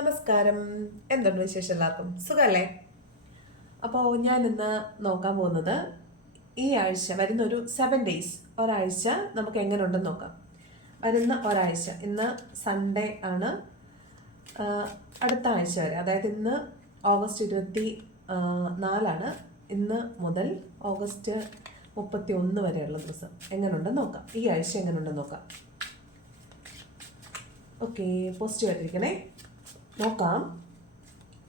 നമസ്കാരം. എന്തുണ്ട് വിശേഷം? എല്ലാവർക്കും സുഖമല്ലേ? അപ്പോൾ ഞാൻ ഇന്ന് നോക്കാൻ പോകുന്നത് ഈ ആഴ്ച വരുന്ന ഒരു 7 days, ഒരാഴ്ച നമുക്ക് എങ്ങനെ ഉണ്ടെന്ന് നോക്കാം. വരുന്ന ഒരാഴ്ച, ഇന്ന് സൺഡേ ആണ്. അടുത്ത ആഴ്ച വരെ, അതായത് ഇന്ന് ഓഗസ്റ്റ് 24 ഇന്ന് മുതൽ ഓഗസ്റ്റ് 31 വരെയുള്ള ദിവസം എങ്ങനെയുണ്ടെന്ന് നോക്കാം. ഈ ആഴ്ച എങ്ങനെയുണ്ടെന്ന് നോക്കാം. ഓക്കെ, പോസിറ്റീവ് ആയിട്ടിരിക്കണേ. നോക്കാം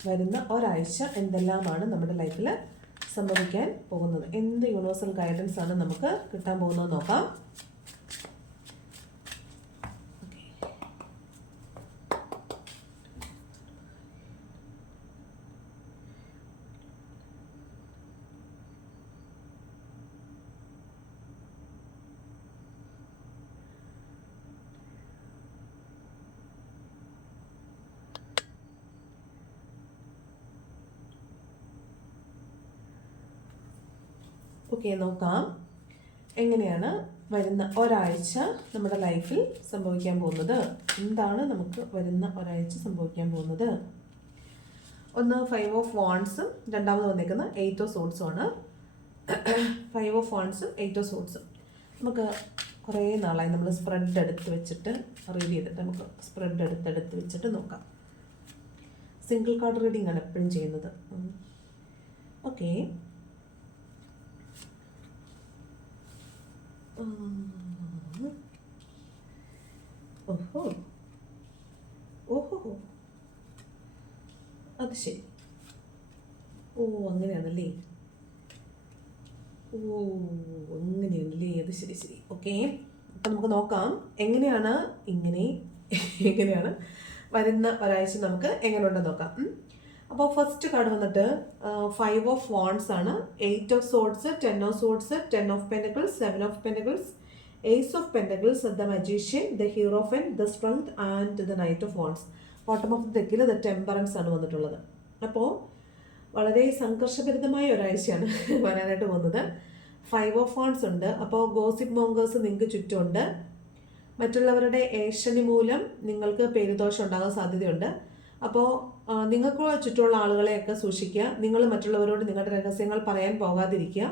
വരുന്ന ഒരാഴ്ച എന്തെല്ലാമാണ് നമ്മുടെ ലൈഫിൽ സംഭവിക്കാൻ പോകുന്നത്, എന്ത് യൂണിവേഴ്സൽ ഗൈഡൻസ് ആണ് നമുക്ക് കിട്ടാൻ പോകുന്നത് നോക്കാം. ഓക്കെ, നോക്കാം എങ്ങനെയാണ് വരുന്ന ഒരാഴ്ച നമ്മുടെ ലൈഫിൽ സംഭവിക്കാൻ പോകുന്നത്. എന്താണ് നമുക്ക് വരുന്ന ഒരാഴ്ച സംഭവിക്കാൻ പോകുന്നത്? ഒന്ന് 5 of Wands, രണ്ടാമത് വന്നേക്കുന്ന 8 of Swords ആണ്. 5 of Wands, 8 of Swords. നമുക്ക് കുറേ നാളായി നമ്മൾ സ്പ്രെഡ് എടുത്ത് വെച്ചിട്ട് റീഡ് ചെയ്തിട്ട് നമുക്ക് സ്പ്രെഡ് എടുത്ത് വെച്ചിട്ട് നോക്കാം. സിംഗിൾ കാർഡ് റീഡിംഗ് ആണ് എപ്പോഴും ചെയ്യുന്നത്. ഓക്കെ, ഓഹോ ഓഹോ അത് ശരി. ഓ അങ്ങനെയാണല്ലേ. ഓ അങ്ങനെയാണല്ലേ, അത് ശരി ശരി. ഓക്കെ, അപ്പം നമുക്ക് നോക്കാം എങ്ങനെയാണ് എങ്ങനെയാണ് വരുന്ന ഒരാഴ്ച നമുക്ക് എങ്ങനെയുണ്ടെന്ന് നോക്കാം. അപ്പോൾ ഫസ്റ്റ് കാർഡ് വന്നിട്ട് 5 of Wands ആണ്, 8 of Swords, 10 of Swords, 10 of Pentacles, 7 of Pentacles, Ace of Pentacles, the Magician, the Hierophant, the Strength and the Knight of Wands. Bottom of the ഡെക്കിൽ the Temperance ആണ് വന്നിട്ടുള്ളത്. അപ്പോൾ വളരെ സംഘർഷഭരിതമായ ഒരാഴ്ചയാണ് വരാനായിട്ട് പോകുന്നത്. 5 of Wands ഉണ്ട്. അപ്പോൾ ഗോസിപ്പ് മോങ്കേഴ്സ് നിങ്ങൾക്ക് ചുറ്റുമുണ്ട്. മറ്റുള്ളവരുടെ ഏഷണി മൂലം നിങ്ങൾക്ക് പേരുദോഷം ഉണ്ടാകാൻ സാധ്യതയുണ്ട്. അപ്പോൾ നിങ്ങൾക്ക് ചുറ്റുമുള്ള ആളുകളെയൊക്കെ സൂക്ഷിക്കുക. നിങ്ങൾ മറ്റുള്ളവരോട് നിങ്ങളുടെ രഹസ്യങ്ങൾ പറയാൻ പോകാതിരിക്കുക.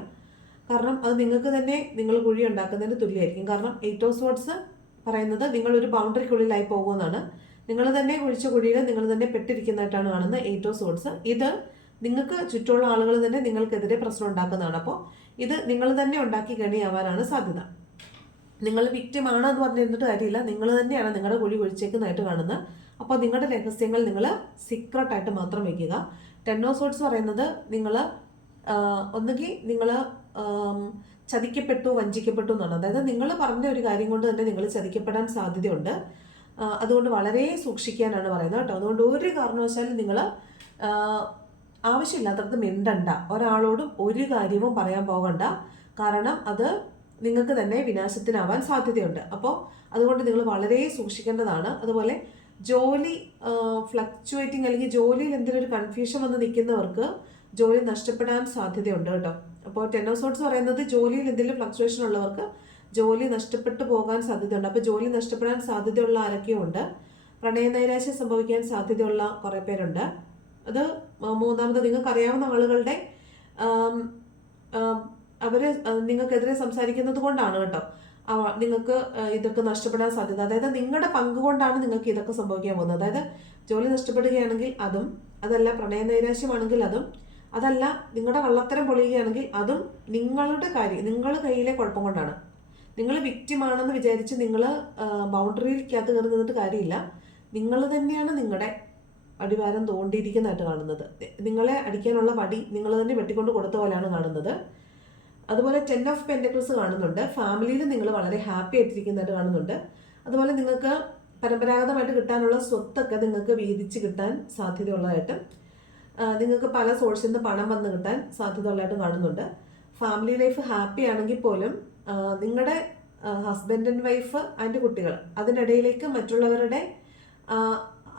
കാരണം അത് നിങ്ങൾക്ക് തന്നെ നിങ്ങൾ കുഴി ഉണ്ടാക്കുന്നതിന് തുല്യമായിരിക്കും. കാരണം 8 of Swords പറയുന്നത് നിങ്ങളൊരു ബൗണ്ടറിക്കുള്ളിലായി പോകുമെന്നാണ്. നിങ്ങൾ തന്നെ കുഴിച്ച കുഴിയിൽ നിങ്ങൾ തന്നെ പെട്ടിരിക്കുന്നതായിട്ടാണ് കാണുന്നത് 8 of Swords. ഇത് നിങ്ങൾക്ക് ചുറ്റുമുള്ള ആളുകൾ തന്നെ നിങ്ങൾക്കെതിരെ പ്രശ്നം ഉണ്ടാക്കുന്നതാണ്. അപ്പോൾ ഇത് നിങ്ങൾ തന്നെ ഉണ്ടാക്കി കണിയാവാനാണ് സാധ്യത. നിങ്ങൾ വിക്റ്റിമാണ് എന്ന് പറഞ്ഞിരുന്നിട്ട് കാര്യമില്ല, നിങ്ങൾ തന്നെയാണ് നിങ്ങളുടെ കുഴി കുഴിച്ചേക്കുന്നതായിട്ട് കാണുന്നത്. അപ്പോൾ നിങ്ങളുടെ രഹസ്യങ്ങൾ നിങ്ങൾ സീക്രട്ടായിട്ട് മാത്രം വയ്ക്കുക. 10 of Swords പറയുന്നത് നിങ്ങൾ ഒന്നുകിൽ നിങ്ങൾ ചതിക്കപ്പെട്ടു, വഞ്ചിക്കപ്പെട്ടു എന്നാണ്. അതായത് നിങ്ങൾ പറഞ്ഞ ഒരു കാര്യം കൊണ്ട് തന്നെ നിങ്ങൾ ചതിക്കപ്പെടാൻ സാധ്യതയുണ്ട്. അതുകൊണ്ട് വളരെ സൂക്ഷിക്കാനാണ് പറയുന്നത് കേട്ടോ. അതുകൊണ്ട് ഒരു കാരണവശാലും നിങ്ങൾ ആവശ്യമില്ലാത്തടത്ത് മിണ്ടണ്ട, ഒരാളോടും ഒരു കാര്യവും പറയാൻ പോകണ്ട. കാരണം അത് നിങ്ങൾക്ക് തന്നെ വിനാശത്തിനാവാൻ സാധ്യതയുണ്ട്. അപ്പോൾ അതുകൊണ്ട് നിങ്ങൾ വളരെ സൂക്ഷിക്കേണ്ടതാണ്. അതുപോലെ ജോലി ഫ്ലക്ച്വേറ്റിംഗ് അല്ലെങ്കിൽ ജോലിയിൽ എന്തെങ്കിലും ഒരു കൺഫ്യൂഷൻ വന്ന് നിൽക്കുന്നവർക്ക് ജോലി നഷ്ടപ്പെടാൻ സാധ്യതയുണ്ട് കേട്ടോ. അപ്പോൾ 10 of Swords പറയുന്നത് ജോലിയിൽ എന്തെങ്കിലും ഫ്ലക്ച്വേഷൻ ഉള്ളവർക്ക് ജോലി നഷ്ടപ്പെട്ടു പോകാൻ സാധ്യതയുണ്ട്. അപ്പോൾ ജോലി നഷ്ടപ്പെടാൻ സാധ്യതയുള്ള ആരൊക്കെയും ഉണ്ട്. പ്രണയനൈരാശ്യം സംഭവിക്കാൻ സാധ്യതയുള്ള കുറേ പേരുണ്ട്. അത് മൂന്നാമത് നിങ്ങൾക്ക് അറിയാവുന്ന ആളുകളുടെ അവർ നിങ്ങൾക്കെതിരെ സംസാരിക്കുന്നത് കൊണ്ടാണ് കേട്ടോ നിങ്ങൾക്ക് ഇതൊക്കെ നഷ്ടപ്പെടാൻ സാധ്യത. അതായത് നിങ്ങളുടെ പങ്ക് കൊണ്ടാണ് നിങ്ങൾക്ക് ഇതൊക്കെ സംഭവിക്കാൻ പോകുന്നത്. അതായത് ജോലി നഷ്ടപ്പെടുകയാണെങ്കിൽ അതും, അതല്ല പ്രണയനൈരാശ്യമാണെങ്കിൽ അതും, അതല്ല നിങ്ങളുടെ കള്ളത്തരം പൊളിയുകയാണെങ്കിൽ അതും നിങ്ങളുടെ കാര്യം, നിങ്ങളുടെ കയ്യിലെ കുഴപ്പം കൊണ്ടാണ്. നിങ്ങൾ വിക്റ്റിമാണെന്ന് വിചാരിച്ച് നിങ്ങൾ ബൗണ്ടറിയിലേക്കകത്ത് കയറി നിന്നിട്ട് കാര്യമില്ല. നിങ്ങൾ തന്നെയാണ് നിങ്ങളുടെ അടിവാരം തോണ്ടിയിരിക്കുന്നതായിട്ട് കാണുന്നത്. നിങ്ങളെ അടിക്കാനുള്ള വടി നിങ്ങൾ തന്നെ വെട്ടിക്കൊണ്ട് കൊടുത്ത പോലെയാണ് കാണുന്നത്. അതുപോലെ 10 of Pentacles കാണുന്നുണ്ട്. ഫാമിലിയിൽ നിങ്ങൾ വളരെ ഹാപ്പി ആയിട്ടിരിക്കുന്നതായിട്ട് കാണുന്നുണ്ട്. അതുപോലെ നിങ്ങൾക്ക് പരമ്പരാഗതമായിട്ട് കിട്ടാനുള്ള സ്വത്തൊക്കെ നിങ്ങൾക്ക് വീതിച്ച് കിട്ടാൻ സാധ്യതയുള്ളതായിട്ട്, നിങ്ങൾക്ക് പല സോഴ്സിൽ നിന്ന് പണം വന്ന് കിട്ടാൻ സാധ്യതയുള്ളതായിട്ട് കാണുന്നുണ്ട്. ഫാമിലി ലൈഫ് ഹാപ്പി ആണെങ്കിൽ പോലും നിങ്ങളുടെ ഹസ്ബൻഡ് ആൻഡ് വൈഫ് ആൻഡ് കുട്ടികൾ അതിനിടയിലേക്ക് മറ്റുള്ളവരുടെ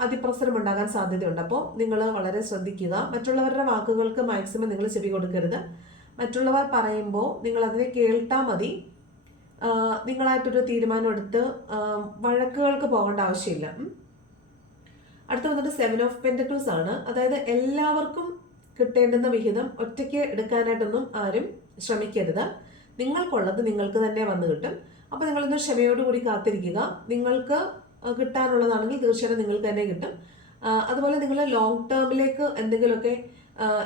അതിപ്രസരം ഉണ്ടാകാൻ സാധ്യതയുണ്ട്. അപ്പോൾ നിങ്ങൾ വളരെ ശ്രദ്ധിക്കുക. മറ്റുള്ളവരുടെ വാക്കുകൾക്ക് മാക്സിമം നിങ്ങൾ ചെവി കൊടുക്കരുത്. മറ്റുള്ളവർ പറയുമ്പോൾ നിങ്ങൾ അതിനെ കേൾത്താൽ മതി. നിങ്ങളായിട്ടൊരു തീരുമാനം എടുത്ത് വഴക്കുകൾക്ക് പോകേണ്ട ആവശ്യമില്ല. അടുത്ത വന്നിട്ട് 7 ഓഫ് പെന്റക്കിൾസ് ആണ്. അതായത് എല്ലാവർക്കും കിട്ടേണ്ടുന്ന വിഹിതം ഒറ്റയ്ക്ക് എടുക്കാനായിട്ടൊന്നും ആരും ശ്രമിക്കരുത്. നിങ്ങൾക്കുള്ളത് നിങ്ങൾക്ക് തന്നെ വന്നു കിട്ടും. അപ്പോൾ നിങ്ങളൊന്ന് ക്ഷമയോടുകൂടി കാത്തിരിക്കുക. നിങ്ങൾക്ക് കിട്ടാനുള്ളതാണെങ്കിൽ തീർച്ചയായിട്ടും നിങ്ങൾക്ക് തന്നെ കിട്ടും. അതുപോലെ നിങ്ങൾ ലോങ് ടേമിലേക്ക് എന്തെങ്കിലുമൊക്കെ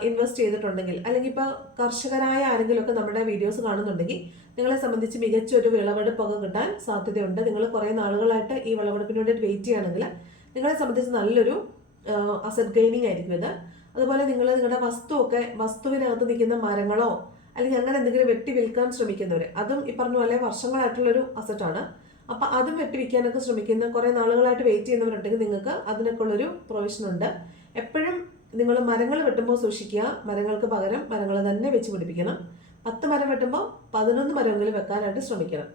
ഇൻവെസ്റ്റ് ചെയ്തിട്ടുണ്ടെങ്കിൽ, അല്ലെങ്കിൽ ഇപ്പോൾ കർഷകരായ ആരെങ്കിലുമൊക്കെ നമ്മുടെ വീഡിയോസ് കാണുന്നുണ്ടെങ്കിൽ നിങ്ങളെ സംബന്ധിച്ച് മികച്ചൊരു വിളവെടുപ്പൊക്കെ കിട്ടാൻ സാധ്യതയുണ്ട്. നിങ്ങൾ കുറേ നാളുകളായിട്ട് ഈ വിളവെടുപ്പിന് വേണ്ടിയിട്ട് വെയിറ്റ് ചെയ്യുകയാണെങ്കിൽ നിങ്ങളെ സംബന്ധിച്ച് നല്ലൊരു അസറ്റ് ഗെയിനിങ് ആയിരിക്കും ഇത്. അതുപോലെ നിങ്ങൾ നിങ്ങളുടെ വസ്തുവിനകത്ത് നിൽക്കുന്ന മരങ്ങളോ അല്ലെങ്കിൽ അങ്ങനെ എന്തെങ്കിലും വെട്ടി വിൽക്കാൻ ശ്രമിക്കുന്നവർ, അതും ഈ പറഞ്ഞ പോലെ വർഷങ്ങളായിട്ടുള്ളൊരു അസറ്റാണ്. അപ്പം അതും വെട്ടി വിൽക്കാനൊക്കെ ശ്രമിക്കുന്ന കുറേ നാളുകളായിട്ട് വെയിറ്റ് ചെയ്യുന്നവരുണ്ടെങ്കിൽ നിങ്ങൾക്ക് അതിനൊക്കെ ഉള്ളൊരു പ്രൊവിഷൻ ഉണ്ട്. എപ്പോഴും നിങ്ങൾ മരങ്ങൾ വെട്ടുമ്പോൾ സൂക്ഷിക്കുക, മരങ്ങൾക്ക് പകരം മരങ്ങൾ തന്നെ വെച്ച് പിടിപ്പിക്കണം. 10 മരം വെട്ടുമ്പോൾ 11 മരമെങ്കിലും വെക്കാനായിട്ട് ശ്രമിക്കണം.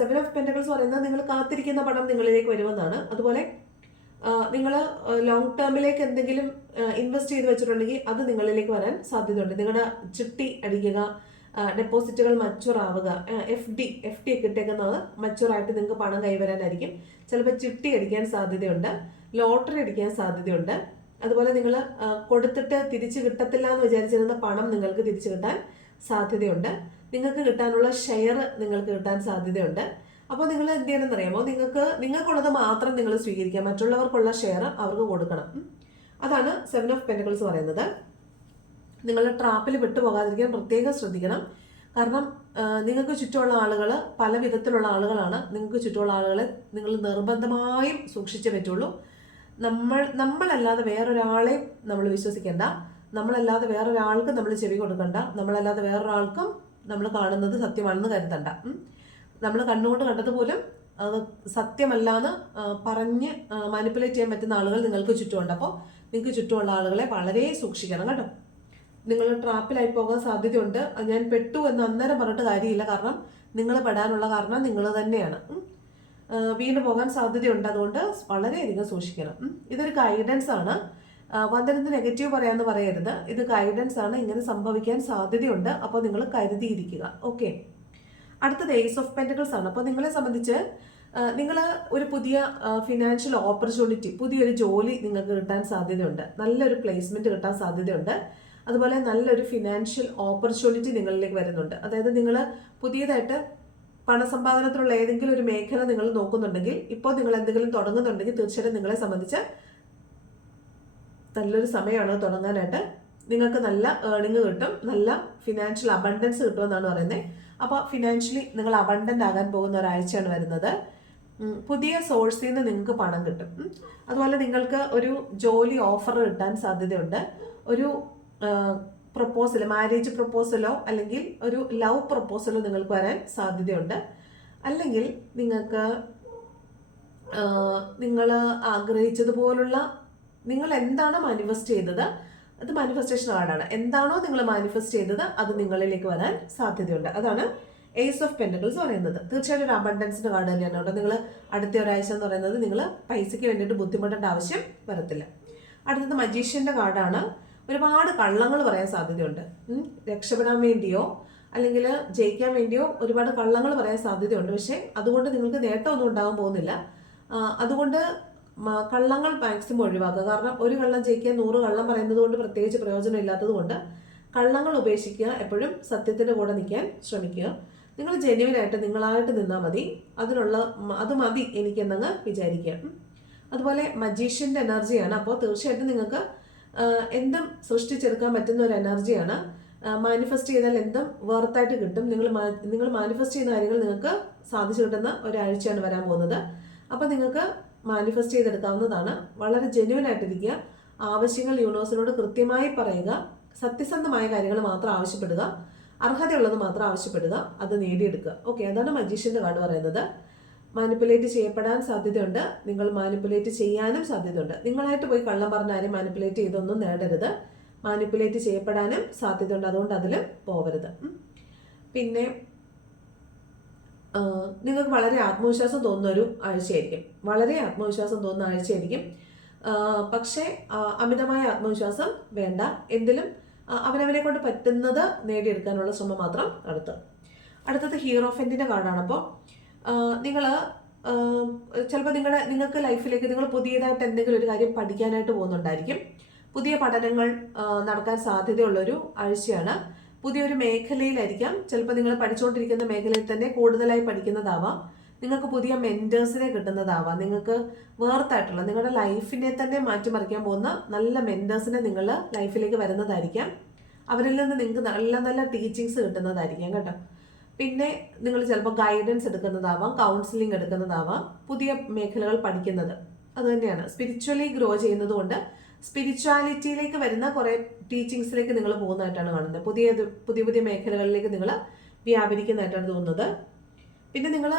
7 ഓഫ് പെന്റക്കിൾസ് പറയുന്നത് നിങ്ങൾ കാത്തിരിക്കുന്ന പണം നിങ്ങളിലേക്ക് വരുമെന്നാണ്. അതുപോലെ നിങ്ങൾ ലോങ് ടേമിലേക്ക് എന്തെങ്കിലും ഇൻവെസ്റ്റ് ചെയ്ത് വെച്ചിട്ടുണ്ടെങ്കിൽ അത് നിങ്ങളിലേക്ക് വരാൻ സാധ്യതയുണ്ട്. നിങ്ങളുടെ ചിട്ടി അടിക്കുക, ഡെപ്പോസിറ്റുകൾ മച്ചുവർ ആവുക, എഫ് ഡി ഒക്കെ ഇട്ടേക്കുന്നത് മച്ചുവർ ആയിട്ട് നിങ്ങൾക്ക് പണം കൈവരാനായിരിക്കും. ചിലപ്പോൾ ചിട്ടി അടിക്കാൻ സാധ്യതയുണ്ട്, ലോട്ടറി അടിക്കാൻ സാധ്യതയുണ്ട്. അതുപോലെ നിങ്ങൾ കൊടുത്തിട്ട് തിരിച്ചു കിട്ടത്തില്ല എന്ന് വിചാരിച്ചിരുന്ന പണം നിങ്ങൾക്ക് തിരിച്ചു കിട്ടാൻ സാധ്യതയുണ്ട്. നിങ്ങൾക്ക് കിട്ടാനുള്ള ഷെയർ നിങ്ങൾക്ക് കിട്ടാൻ സാധ്യതയുണ്ട്. അപ്പോൾ നിങ്ങൾ എന്ത് ചെയ്യണമെന്ന് അറിയാമോ? നിങ്ങൾക്കുള്ളത് മാത്രം നിങ്ങൾ സ്വീകരിക്കുക, മറ്റുള്ളവർക്കുള്ള ഷെയർ അവർക്ക് കൊടുക്കണം. അതാണ് 7 ഓഫ് പെന്റക്കിൾസ് പറയുന്നത്. നിങ്ങൾ ട്രാപ്പിൽ വിട്ടുപോകാതിരിക്കാൻ പ്രത്യേകം ശ്രദ്ധിക്കണം. കാരണം നിങ്ങൾക്ക് ചുറ്റുമുള്ള ആളുകൾ പല വിധത്തിലുള്ള ആളുകളാണ്. നിങ്ങൾക്ക് ചുറ്റുമുള്ള ആളുകളെ നിങ്ങൾ നിർബന്ധമായും സൂക്ഷിച്ചേ പറ്റുള്ളൂ. നമ്മളല്ലാതെ വേറൊരാളെ നമ്മൾ വിശ്വസിക്കേണ്ട, നമ്മളല്ലാതെ വേറൊരാൾക്ക് നമ്മൾ ചെവി കൊടുക്കണ്ട, നമ്മളല്ലാതെ വേറൊരാൾക്കും നമ്മൾ കാണുന്നത് സത്യമാണെന്ന് കരുതണ്ട. നമ്മൾ കണ്ണുകൊണ്ട് കണ്ടത് പോലും അത് സത്യമല്ലാന്ന് പറഞ്ഞ് മാനിപ്പുലേറ്റ് ചെയ്യാൻ പറ്റുന്ന ആളുകൾ നിങ്ങൾക്ക് ചുറ്റുമുണ്ട്. അപ്പോൾ നിങ്ങൾക്ക് ചുറ്റുമുള്ള ആളുകളെ വളരെ സൂക്ഷിക്കണം കേട്ടോ. നിങ്ങൾ ട്രാപ്പിലായി പോകാൻ സാധ്യതയുണ്ട്. ഞാൻ പെട്ടു എന്ന് അന്നേരം പറഞ്ഞിട്ട് കാര്യമില്ല. കാരണം നിങ്ങൾ പെടാനുള്ള കാരണം നിങ്ങൾ തന്നെയാണ്. വീണ് പോകാൻ സാധ്യതയുണ്ട്. അതുകൊണ്ട് വളരെയധികം സൂക്ഷിക്കണം. ഇതൊരു ഗൈഡൻസ് ആണ്. വന്നിരുന്ന് നെഗറ്റീവ് പറയാമെന്ന് പറയരുത്. ഇത് ഗൈഡൻസ് ആണ്. ഇങ്ങനെ സംഭവിക്കാൻ സാധ്യതയുണ്ട്. അപ്പോൾ നിങ്ങൾ കരുതിയിരിക്കുക. ഓക്കെ, അടുത്തത് ഏസ് ഓഫ് പെന്റക്കിൾസ് ആണ്. അപ്പോൾ നിങ്ങളെ സംബന്ധിച്ച് നിങ്ങൾ ഒരു പുതിയ ഫിനാൻഷ്യൽ ഓപ്പർച്യൂണിറ്റി, പുതിയൊരു ജോലി നിങ്ങൾക്ക് കിട്ടാൻ സാധ്യതയുണ്ട്. നല്ലൊരു പ്ലേസ്മെന്റ് കിട്ടാൻ സാധ്യതയുണ്ട്. അതുപോലെ നല്ലൊരു ഫിനാൻഷ്യൽ ഓപ്പർച്യൂണിറ്റി നിങ്ങളിലേക്ക് വരുന്നുണ്ട്. അതായത് നിങ്ങൾ പുതിയതായിട്ട് പണസമ്പാദനത്തിനുള്ള ഏതെങ്കിലും ഒരു മേഖല നിങ്ങൾ നോക്കുന്നുണ്ടെങ്കിൽ, ഇപ്പോൾ നിങ്ങൾ എന്തെങ്കിലും തുടങ്ങുന്നുണ്ടെങ്കിൽ തീർച്ചയായിട്ടും നിങ്ങളെ സംബന്ധിച്ച് നല്ലൊരു സമയമാണ് തുടങ്ങാനായിട്ട്. നിങ്ങൾക്ക് നല്ല ഏർണിംഗ് കിട്ടും, നല്ല ഫിനാൻഷ്യൽ അബണ്ടൻസ് കിട്ടുമെന്നാണ് പറയുന്നത്. അപ്പോൾ ഫിനാൻഷ്യലി നിങ്ങൾ അബണ്ടൻ്റ് ആകാൻ പോകുന്ന ഒരാഴ്ചയാണ് വരുന്നത്. പുതിയ സോഴ്സിൽ നിന്ന് നിങ്ങൾക്ക് പണം കിട്ടും. അതുപോലെ നിങ്ങൾക്ക് ഒരു ജോലി ഓഫർ കിട്ടാൻ സാധ്യതയുണ്ട്. ഒരു പ്രപ്പോസൽ, മാരേജ് പ്രപ്പോസലോ അല്ലെങ്കിൽ ഒരു ലവ് പ്രപ്പോസലോ നിങ്ങൾക്ക് വരാൻ സാധ്യതയുണ്ട്. അല്ലെങ്കിൽ നിങ്ങൾ ആഗ്രഹിച്ചതുപോലുള്ള, നിങ്ങൾ എന്താണോ മാനിഫെസ്റ്റ് ചെയ്തത് അത് മാനിഫെസ്റ്റേഷൻ കാർഡാണ്. എന്താണോ നിങ്ങൾ മാനിഫെസ്റ്റ് ചെയ്തത് അത് നിങ്ങളിലേക്ക് വരാൻ സാധ്യതയുണ്ട്. അതാണ് ഏസ് ഓഫ് പെന്റക്കിൾസ് പറയുന്നത്. തീർച്ചയായിട്ടും ഒരു അബണ്ടൻസിന്റെ കാർഡ് തന്നെയാണ് കേട്ടോ. നിങ്ങൾ അടുത്ത ഒരാഴ്ച എന്ന് പറയുന്നത് നിങ്ങൾ പൈസയ്ക്ക് വേണ്ടിയിട്ട് ബുദ്ധിമുട്ടേണ്ട ആവശ്യം വരത്തില്ല. അടുത്തത് മജീഷ്യന്റെ കാർഡാണ്. ഒരുപാട് കള്ളങ്ങൾ പറയാൻ സാധ്യതയുണ്ട്. രക്ഷപ്പെടാൻ വേണ്ടിയോ അല്ലെങ്കിൽ ജയിക്കാൻ വേണ്ടിയോ ഒരുപാട് കള്ളങ്ങൾ പറയാൻ സാധ്യതയുണ്ട്. പക്ഷേ അതുകൊണ്ട് നിങ്ങൾക്ക് നേട്ടമൊന്നും ഉണ്ടാകാൻ പോകുന്നില്ല. അതുകൊണ്ട് കള്ളങ്ങൾ മാക്സിമം ഒഴിവാക്കുക. കാരണം ഒരു കള്ളം ജയിക്കാൻ 100 കള്ളം പറയുന്നത് കൊണ്ട് പ്രത്യേകിച്ച് പ്രയോജനം ഇല്ലാത്തത് കൊണ്ട് കള്ളങ്ങൾ ഉപേക്ഷിക്കുക. എപ്പോഴും സത്യത്തിൻ്റെ കൂടെ നിൽക്കാൻ ശ്രമിക്കുക. നിങ്ങൾ ജെന്യുവനായിട്ട് നിങ്ങളായിട്ട് നിന്നാൽ മതി. അത് മതി എനിക്കെന്നങ്ങ് വിചാരിക്കുക. അതുപോലെ മജീഷ്യൻ്റെ എനർജിയാണ്. അപ്പോൾ തീർച്ചയായിട്ടും നിങ്ങൾക്ക് എന്തും സൃഷ്ടിച്ചെടുക്കാൻ പറ്റുന്ന ഒരു എനർജിയാണ്. മാനിഫെസ്റ്റ് ചെയ്താൽ എന്തും വർത്തായിട്ട് കിട്ടും. നിങ്ങൾ മാനിഫെസ്റ്റ് ചെയ്യുന്ന കാര്യങ്ങൾ നിങ്ങൾക്ക് സാധിച്ചു കിട്ടുന്ന ഒരാഴ്ചയാണ് വരാൻ പോകുന്നത്. അപ്പോൾ നിങ്ങൾക്ക് മാനിഫെസ്റ്റ് ചെയ്തെടുക്കാവുന്നതാണ്. വളരെ ജെന്യുവൻ ആയിട്ടിരിക്കുക. ആവശ്യങ്ങൾ യൂണിവേഴ്സിനോട് കൃത്യമായി പറയുക. സത്യസന്ധമായ കാര്യങ്ങൾ മാത്രം ആവശ്യപ്പെടുക. അർഹതയുള്ളത് മാത്രം ആവശ്യപ്പെടുക. അത് നേടിയെടുക്കുക. ഓക്കെ, അതാണ് മജീഷ്യൻ്റെ കാർഡ് പറയുന്നത്. മാനിപ്പുലേറ്റ് ചെയ്യപ്പെടാൻ സാധ്യതയുണ്ട്. നിങ്ങൾ മാനിപ്പുലേറ്റ് ചെയ്യാനും സാധ്യതയുണ്ട്. നിങ്ങളായിട്ട് പോയി കള്ളം പറഞ്ഞ ആരും മാനിപ്പുലേറ്റ് ചെയ്തൊന്നും നേടരുത്. മാനിപ്പുലേറ്റ് ചെയ്യപ്പെടാനും സാധ്യതയുണ്ട്. അതുകൊണ്ട് അതിലും പോകരുത്. പിന്നെ നിങ്ങൾക്ക് വളരെ ആത്മവിശ്വാസം തോന്നുന്ന ഒരു ആഴ്ചയായിരിക്കും. വളരെ ആത്മവിശ്വാസം തോന്നുന്ന ആഴ്ചയായിരിക്കും. പക്ഷേ അമിതമായ ആത്മവിശ്വാസം വേണ്ട. എന്തിലും അവനവനെ കൊണ്ട് പറ്റുന്നത് നേടിയെടുക്കാനുള്ള ശ്രമം മാത്രം നടത്തുക. അടുത്തത് ഹീറോഫെൻറ്റിൻ്റെ കാർഡാണ്. അപ്പോൾ നിങ്ങൾ ചിലപ്പോൾ നിങ്ങൾക്ക് ലൈഫിലേക്ക് നിങ്ങൾ പുതിയതായിട്ട് എന്തെങ്കിലും ഒരു കാര്യം പഠിക്കാനായിട്ട് പോകുന്നുണ്ടായിരിക്കും. പുതിയ പഠനങ്ങൾ നടക്കാൻ സാധ്യതയുള്ളൊരു ആഴ്ചയാണ്. പുതിയൊരു മേഖലയിലായിരിക്കാം, ചിലപ്പോൾ നിങ്ങൾ പഠിച്ചുകൊണ്ടിരിക്കുന്ന മേഖലയിൽ തന്നെ കൂടുതലായി പഠിക്കുന്നതാവാം. നിങ്ങൾക്ക് പുതിയ മെൻറ്റേഴ്സിനെ കിട്ടുന്നതാവാം. നിങ്ങൾക്ക് വേർത്തായിട്ടുള്ള നിങ്ങളുടെ ലൈഫിനെ തന്നെ മാറ്റിമറിക്കാൻ പോകുന്ന നല്ല മെൻറ്റേഴ്സിനെ നിങ്ങൾ ലൈഫിലേക്ക് വരുന്നതായിരിക്കാം. അവരിൽ നിന്ന് നിങ്ങൾക്ക് നല്ല നല്ല ടീച്ചിങ്സ് കിട്ടുന്നതായിരിക്കാം കേട്ടോ. പിന്നെ നിങ്ങൾ ചിലപ്പോൾ ഗൈഡൻസ് എടുക്കുന്നതാവാം, കൗൺസിലിംഗ് എടുക്കുന്നതാവാം. പുതിയ മേഖലകൾ പഠിക്കുന്നത് അത് തന്നെയാണ്. സ്പിരിച്വലി ഗ്രോ ചെയ്യുന്നത് കൊണ്ട് സ്പിരിച്വാലിറ്റിയിലേക്ക് വരുന്ന കുറേ ടീച്ചിങ്സിലേക്ക് നിങ്ങൾ പോകുന്നതായിട്ടാണ് കാണുന്നത്. പുതിയ പുതിയ മേഖലകളിലേക്ക് നിങ്ങൾ വ്യാപരിക്കുന്നതായിട്ടാണ് തോന്നുന്നത്. പിന്നെ നിങ്ങൾ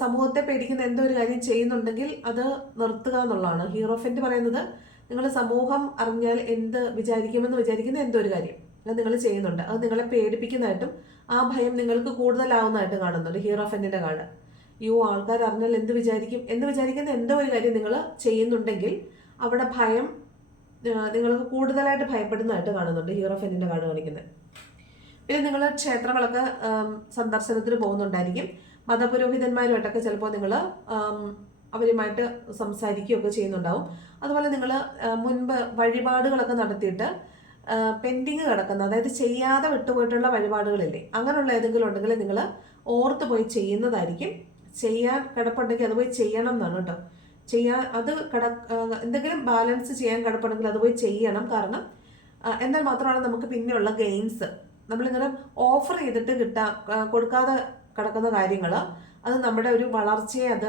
സമൂഹത്തെ പേടിക്കുന്ന എന്തോ ഒരു കാര്യം ചെയ്യുന്നുണ്ടെങ്കിൽ അത് നിർത്തുക എന്നുള്ളതാണ്. ഹീറോഫന്റ് പറയുന്നത് നിങ്ങൾ സമൂഹം അറിഞ്ഞാൽ എന്ത് വിചാരിക്കുമെന്ന് വിചാരിക്കുന്ന എന്തോ ഒരു കാര്യം അത് നിങ്ങൾ ചെയ്യുന്നുണ്ട്. അത് നിങ്ങളെ പേടിപ്പിക്കുന്നതായിട്ടും ആ ഭയം നിങ്ങൾക്ക് കൂടുതലാവുന്നതായിട്ട് കാണുന്നുണ്ട് ഹീറോഫന്റിന്റെ കാർഡ്. ആൾക്കാർ അറിഞ്ഞാൽ എന്ത് വിചാരിക്കുന്ന എന്തോ ഒരു കാര്യം നിങ്ങൾ ചെയ്യുന്നുണ്ടെങ്കിൽ അവിടെ ഭയം നിങ്ങൾക്ക് കൂടുതലായിട്ട് ഭയപ്പെടുന്നതായിട്ട് കാണുന്നുണ്ട് ഹീറോഫന്റിന്റെ കാർഡ് കാണിക്കുന്നത്. പിന്നെ നിങ്ങൾ ക്ഷേത്രങ്ങളൊക്കെ സന്ദർശനത്തിന് പോകുന്നുണ്ടായിരിക്കും. മതപുരോഹിതന്മാരുമായിട്ടൊക്കെ ചിലപ്പോൾ നിങ്ങൾ അവരുമായിട്ട് സംസാരിക്കുകയൊക്കെ ചെയ്യുന്നുണ്ടാവും. അതുപോലെ നിങ്ങൾ മുൻപ് വഴിപാടുകളൊക്കെ നടത്തിയിട്ട് പെൻഡിങ് കിടക്കുന്ന, അതായത് ചെയ്യാതെ വിട്ടുപോയിട്ടുള്ള വഴിപാടുകളില്ലേ, അങ്ങനെയുള്ള ഏതെങ്കിലും ഉണ്ടെങ്കിൽ നിങ്ങൾ ഓർത്ത് പോയി ചെയ്യുന്നതായിരിക്കും. ചെയ്യാൻ കിടപ്പുണ്ടെങ്കിൽ അത് പോയി ചെയ്യണം എന്നാണ് കേട്ടോ. എന്തെങ്കിലും ബാലൻസ് ചെയ്യാൻ കിടപ്പുണ്ടെങ്കിൽ അത് പോയി ചെയ്യണം. കാരണം എന്നാൽ മാത്രമാണ് നമുക്ക് പിന്നെയുള്ള ഗെയിൻസ്, നമ്മളിങ്ങനെ ഓഫർ ചെയ്തിട്ട് കൊടുക്കാതെ കിടക്കുന്ന കാര്യങ്ങൾ അത് നമ്മുടെ ഒരു വളർച്ചയെ അത്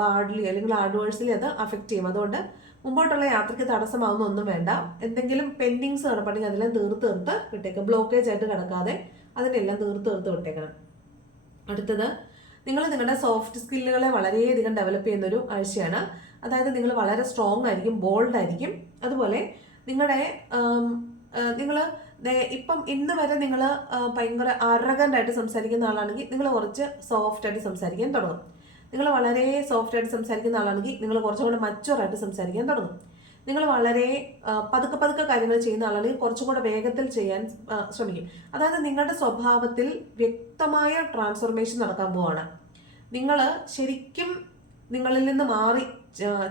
ബാഡ്ലി അല്ലെങ്കിൽ ആഡ്വേഴ്സിലി അത് അഫക്റ്റ് ചെയ്യും. അതുകൊണ്ട് മുമ്പോട്ടുള്ള യാത്രയ്ക്ക് തടസ്സമാവുന്ന ഒന്നും വേണ്ട. എന്തെങ്കിലും പെൻഡിങ്സ് കിടപ്പുണ്ടെങ്കിൽ അതെല്ലാം തീർത്ത് വിട്ടേക്കാം. ബ്ലോക്കേജ് ആയിട്ട് കിടക്കാതെ അതിനെല്ലാം തീർത്ത് വിട്ടേക്കണം. അടുത്തത് നിങ്ങൾ നിങ്ങളുടെ സോഫ്റ്റ് സ്കില്ലുകളെ വളരെയധികം ഡെവലപ്പ് ചെയ്യുന്നൊരു ആഴ്ചയാണ്. അതായത് നിങ്ങൾ വളരെ സ്ട്രോങ് ആയിരിക്കും, ബോൾഡ് ആയിരിക്കും. അതുപോലെ നിങ്ങൾ ഇപ്പം ഇന്ന് വരെ നിങ്ങൾ ഭയങ്കര അറഗൻ്റ് ആയിട്ട് സംസാരിക്കുന്ന ആളാണെങ്കിൽ നിങ്ങൾ കുറച്ച് സോഫ്റ്റ് ആയിട്ട് സംസാരിക്കാൻ തുടങ്ങും. നിങ്ങൾ വളരെ സോഫ്റ്റ് ആയിട്ട് സംസാരിക്കുന്ന ആളാണെങ്കിൽ നിങ്ങൾ കുറച്ചും കൂടെ മച്ചുവറായിട്ട് സംസാരിക്കാൻ തുടങ്ങും. നിങ്ങൾ വളരെ പതുക്കെ കാര്യങ്ങൾ ചെയ്യുന്ന ആളാണെങ്കിൽ കുറച്ചും കൂടെ വേഗത്തിൽ ചെയ്യാൻ ശ്രമിക്കും. അതായത് നിങ്ങളുടെ സ്വഭാവത്തിൽ വ്യക്തമായ ട്രാൻസ്ഫോർമേഷൻ നടക്കാൻ പോവാണ്. നിങ്ങൾ ശരിക്കും നിങ്ങളിൽ നിന്ന് മാറി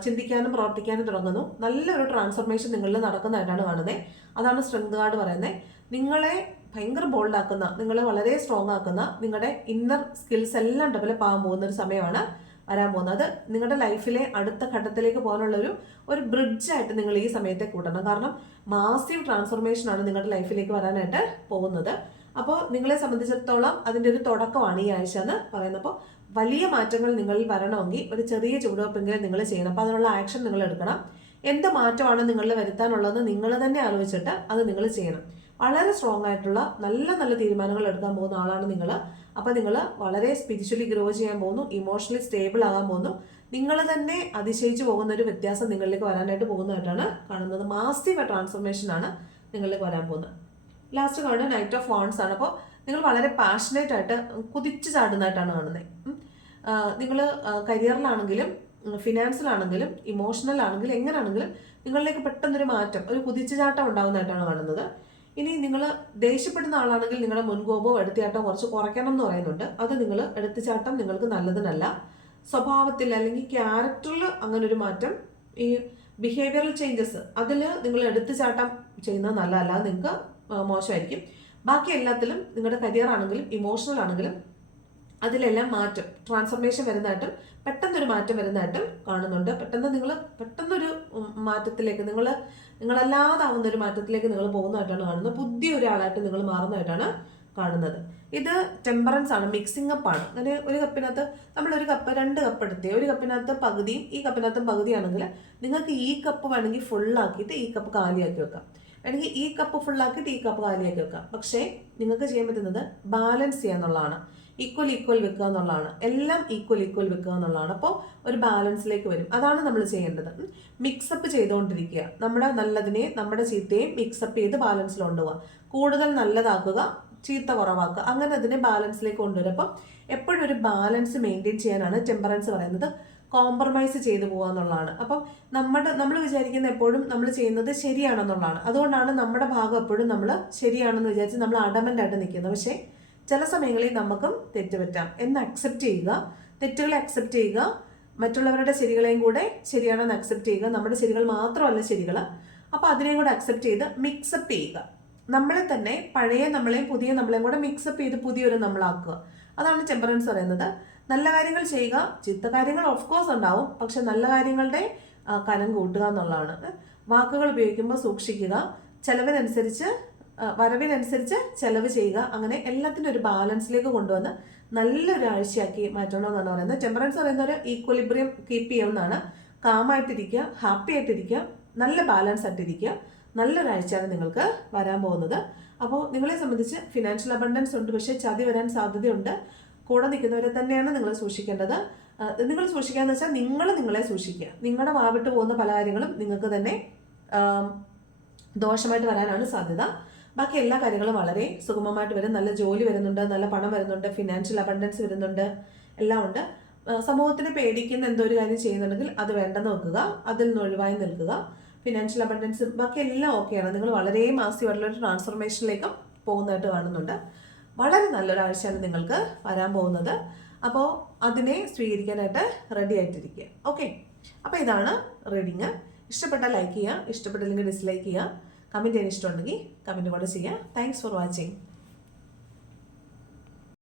ചിന്തിക്കാനും പ്രവർത്തിക്കാനും തുടങ്ങുന്നു. നല്ലൊരു ട്രാൻസ്ഫോർമേഷൻ നിങ്ങളിൽ നടക്കുന്നതായിട്ടാണ് കാണുന്നത്. അതാണ് സ്ട്രെങ്ത് കാർഡ് പറയുന്നത്. നിങ്ങളെ ഭയങ്കര ബോൾഡാക്കുന്ന, നിങ്ങളെ വളരെ സ്ട്രോങ് ആക്കുന്ന, നിങ്ങളുടെ ഇന്നർ സ്കിൽസ് എല്ലാം ഡെവലപ്പ് ആകാൻ പോകുന്ന ഒരു സമയമാണ് വരാൻ പോകുന്നത്. അത് നിങ്ങളുടെ ലൈഫിലെ അടുത്ത ഘട്ടത്തിലേക്ക് പോകാനുള്ള ഒരു ബ്രിഡ്ജായിട്ട് നിങ്ങൾ ഈ സമയത്തെ കൂട്ടണം. കാരണം മാസീവ് ട്രാൻസ്ഫോർമേഷനാണ് നിങ്ങളുടെ ലൈഫിലേക്ക് വരാനായിട്ട് പോകുന്നത്. അപ്പോൾ നിങ്ങളെ സംബന്ധിച്ചിടത്തോളം അതിൻ്റെ ഒരു തുടക്കമാണ് ഈ ആഴ്ച എന്ന് പറയുന്നത്. അപ്പോൾ വലിയ മാറ്റങ്ങൾ നിങ്ങളിൽ വരണമെങ്കിൽ ഒരു ചെറിയ ചുവടുവെപ്പെങ്കിലും നിങ്ങൾ ചെയ്യണം. അപ്പോൾ അതിനുള്ള ആക്ഷൻ നിങ്ങൾ എടുക്കണം. എന്ത് മാറ്റമാണ് നിങ്ങളിൽ വരുത്താനുള്ളതെന്ന് നിങ്ങൾ തന്നെ ആലോചിച്ചിട്ട് അത് നിങ്ങൾ ചെയ്യണം. വളരെ സ്ട്രോങ് ആയിട്ടുള്ള നല്ല തീരുമാനങ്ങൾ എടുക്കാൻ പോകുന്ന ആളാണ് നിങ്ങൾ. അപ്പോൾ നിങ്ങൾ വളരെ സ്പിരിച്വലി ഗ്രോ ചെയ്യാൻ പോകുന്നു, ഇമോഷണലി സ്റ്റേബിൾ ആകാൻ പോകുന്നു. നിങ്ങൾ തന്നെ അതിശയിച്ചു പോകുന്ന ഒരു വ്യത്യാസം നിങ്ങളിലേക്ക് വരാനായിട്ട് പോകുന്നതായിട്ടാണ് കാണുന്നത്. മാസീവ് ട്രാൻസ്ഫോർമേഷൻ ആണ് നിങ്ങളിലേക്ക് വരാൻ പോകുന്നത്. ലാസ്റ്റ് കാണുന്നത് നൈറ്റ് ഓഫ് വാൺസ് ആണ്. അപ്പോൾ നിങ്ങൾ വളരെ പാഷനേറ്റ് ആയിട്ട് കുതിച്ചു ചാടുന്നതായിട്ടാണ് കാണുന്നത്. നിങ്ങൾ കരിയറിലാണെങ്കിലും ഫിനാൻസിലാണെങ്കിലും ഇമോഷണൽ ആണെങ്കിലും എങ്ങനെയാണെങ്കിലും നിങ്ങളിലേക്ക് പെട്ടെന്നൊരു മാറ്റം, ഒരു കുതിച്ചുചാട്ടം ഉണ്ടാകുന്നതായിട്ടാണ് കാണുന്നത്. ഇനി നിങ്ങൾ ദേഷ്യപ്പെടുന്ന ആളാണെങ്കിൽ നിങ്ങളുടെ മുൻകോപവും എടുത്തുചാട്ടവും കുറച്ച് കുറയ്ക്കണം എന്ന് പറയുന്നുണ്ട്. അത് നിങ്ങൾ എടുത്തുചാട്ടം നിങ്ങൾക്ക് നല്ലതിനല്ല. സ്വഭാവത്തിൽ അല്ലെങ്കിൽ ക്യാരക്ടറിൽ അങ്ങനെ ഒരു മാറ്റം, ഈ ബിഹേവിയറൽ ചേഞ്ചസ് അതിൽ നിങ്ങൾ എടുത്തുചാട്ടം ചെയ്യുന്നത് നല്ലതല്ല, നിങ്ങൾക്ക് മോശമായിരിക്കും. ബാക്കി എല്ലാത്തിലും നിങ്ങളുടെ കരിയർ ആണെങ്കിലും ഇമോഷണൽ ആണെങ്കിലും അതിലെല്ലാം മാറ്റം, ട്രാൻസ്ഫോർമേഷൻ വരുന്നതായിട്ടും പെട്ടെന്നൊരു മാറ്റം വരുന്നതായിട്ടും കാണുന്നുണ്ട്. പെട്ടെന്നൊരു മാറ്റത്തിലേക്ക് നിങ്ങളല്ലാതാവുന്ന ഒരു മാറ്റത്തിലേക്ക് നിങ്ങൾ പോകുന്നതായിട്ടാണ് കാണുന്നത്. പുതിയ ഒരാളായിട്ട് നിങ്ങൾ മാറുന്നതായിട്ടാണ് കാണുന്നത്. ഇത് ടെമ്പറൻസ് ആണ്, മിക്സിംഗ് അപ്പ് ആണ്. അങ്ങനെ ഒരു കപ്പിനകത്ത് നമ്മളൊരു കപ്പ് 2 കപ്പ് എടുത്തേ, ഒരു കപ്പിനകത്ത് പകുതിയും ഈ കപ്പിനകത്തും പകുതിയാണെങ്കിൽ നിങ്ങൾക്ക് ഈ കപ്പ് വേണമെങ്കിൽ ഫുള്ളാക്കിയിട്ട് ഈ കപ്പ് കാലിയാക്കി വെക്കാം, വേണമെങ്കിൽ ഈ കപ്പ് ഫുള്ളാക്കിയിട്ട് ഈ കപ്പ് കാലിയാക്കി വെക്കാം. പക്ഷേ നിങ്ങൾക്ക് ചെയ്യാൻ പറ്റുന്നത് ബാലൻസ് ചെയ്യാന്നുള്ളതാണ്. ഈക്വൽ വെക്കുക എന്നുള്ളതാണ്. എല്ലാം ഈക്വൽ വെക്കുക എന്നുള്ളതാണ്. അപ്പോൾ ഒരു ബാലൻസിലേക്ക് വരും. അതാണ് നമ്മൾ ചെയ്യേണ്ടത്. മിക്സപ്പ് ചെയ്തുകൊണ്ടിരിക്കുക. നമ്മുടെ നല്ലതിനെ നമ്മുടെ ചീത്തയും മിക്സപ്പ് ചെയ്ത് ബാലൻസിൽ കൊണ്ടുപോവുക. കൂടുതൽ നല്ലതാക്കുക, ചീത്ത കുറവാക്കുക. അങ്ങനെ അതിനെ ബാലൻസിലേക്ക് കൊണ്ടുവരും. അപ്പം എപ്പോഴും ഒരു ബാലൻസ് മെയിൻറ്റെയിൻ ചെയ്യാനാണ് ടെമ്പറൻസ് പറയുന്നത്. കോംപ്രമൈസ് ചെയ്തു പോകുക എന്നുള്ളതാണ്. അപ്പം നമ്മൾ വിചാരിക്കുന്ന എപ്പോഴും നമ്മൾ ചെയ്യുന്നത് ശരിയാണെന്നുള്ളതാണ്. അതുകൊണ്ടാണ് നമ്മുടെ ഭാഗം എപ്പോഴും നമ്മൾ ശരിയാണെന്ന് വിചാരിച്ച് നമ്മൾ അഡമൻ്റ് ആയിട്ട് നിൽക്കുന്നത്. പക്ഷേ ചില സമയങ്ങളിൽ നമുക്കും തെറ്റുപറ്റാം എന്ന് അക്സെപ്റ്റ് ചെയ്യുക, തെറ്റുകളെ അക്സെപ്റ്റ് ചെയ്യുക, മറ്റുള്ളവരുടെ ശരികളെയും കൂടെ ശരിയാണെന്ന് അക്സെപ്റ്റ് ചെയ്യുക. നമ്മുടെ ശരികൾ മാത്രമല്ല ശരികൾ, അപ്പോൾ അതിനെയും കൂടെ അക്സെപ്റ്റ് ചെയ്ത് മിക്സപ്പ് ചെയ്യുക. നമ്മളെ തന്നെ പഴയ നമ്മളെയും പുതിയ നമ്മളെയും കൂടെ മിക്സപ്പ് ചെയ്ത് പുതിയൊരു നമ്മളാക്കുക. അതാണ് ടെമ്പറൻസ് പറയുന്നത്. നല്ല കാര്യങ്ങൾ ചെയ്യുക, ചീത്ത കാര്യങ്ങൾ ഓഫ് കോഴ്സ് ഉണ്ടാവും, പക്ഷെ നല്ല കാര്യങ്ങളുടെ കനം കൂട്ടുക എന്നുള്ളതാണ്. വാക്കുകൾ ഉപയോഗിക്കുമ്പോൾ സൂക്ഷിക്കുക, വരവിനനുസരിച്ച് ചെലവ് ചെയ്യുക. അങ്ങനെ എല്ലാത്തിനും ഒരു ബാലൻസിലേക്ക് കൊണ്ടുവന്ന് നല്ലൊരു ആഴ്ചയാക്കി മാറ്റണമെന്നാണ് പറയുന്നത്. ടെമ്പറൻസ് പറയുന്ന ഒരു ഈക്വലിബ്രിയം കീപ്പ് ചെയ്യുമെന്നാണ്. കാമായിട്ടിരിക്കുക, ഹാപ്പി ആയിട്ടിരിക്കുക, നല്ല ബാലൻസ് ആയിട്ടിരിക്കുക. നല്ലൊരാഴ്ചയാണ് നിങ്ങൾക്ക് വരാൻ പോകുന്നത്. അപ്പോൾ നിങ്ങളെ സംബന്ധിച്ച് ഫിനാൻഷ്യൽ അബണ്ടൻസ് ഉണ്ട്, പക്ഷേ ചതി വരാൻ സാധ്യതയുണ്ട്. കൂടെ നിൽക്കുന്നവരെ തന്നെയാണ് നിങ്ങൾ സൂക്ഷിക്കേണ്ടത്. നിങ്ങൾ സൂക്ഷിക്കാന്ന് വെച്ചാൽ നിങ്ങളെ സൂക്ഷിക്കുക. നിങ്ങളുടെ വാവിട്ട് പോകുന്ന പല കാര്യങ്ങളും നിങ്ങൾക്ക് തന്നെ ദോഷമായിട്ട് വരാനാണ് സാധ്യത. ബാക്കി എല്ലാ കാര്യങ്ങളും വളരെ സുഗമമായിട്ട് വരും. നല്ല ജോലി വരുന്നുണ്ട്, നല്ല പണം വരുന്നുണ്ട്, ഫിനാൻഷ്യൽ അബണ്ടൻസ് വരുന്നുണ്ട്, എല്ലാം ഉണ്ട്. സമൂഹത്തിനെ പേടിക്കുന്ന എന്തോ ഒരു കാര്യം ചെയ്യുന്നുണ്ടെങ്കിൽ അത് വേണ്ടെന്ന് വെക്കുക, അതിൽ നിന്ന് ഒഴിവായി നിൽക്കുക. ഫിനാൻഷ്യൽ അബണ്ടൻസ് ബാക്കി എല്ലാം ഓക്കെയാണ്. നിങ്ങൾ വളരെ മാസീവായിട്ടുള്ളൊരു ട്രാൻസ്ഫോർമേഷനിലേക്കും പോകുന്നതായിട്ട് കാണുന്നുണ്ട്. വളരെ നല്ലൊരാഴ്ചയാണ് നിങ്ങൾക്ക് വരാൻ പോകുന്നത്. അപ്പോൾ അതിനെ സ്വീകരിക്കാനായിട്ട് റെഡി ആയിട്ടിരിക്കുക. ഓക്കെ, അപ്പോൾ ഇതാണ് റീഡിങ്. ഇഷ്ടപ്പെട്ടാൽ ലൈക്ക് ചെയ്യുക, ഇഷ്ടപ്പെട്ടില്ലെങ്കിൽ ഡിസ്ലൈക്ക് ചെയ്യുക. കമൻറ്റ് ചെയ്യാൻ ഇഷ്ടമുണ്ടെങ്കിൽ കമൻറ്റ് കൂടെ ചെയ്യുക. Thanks for watching.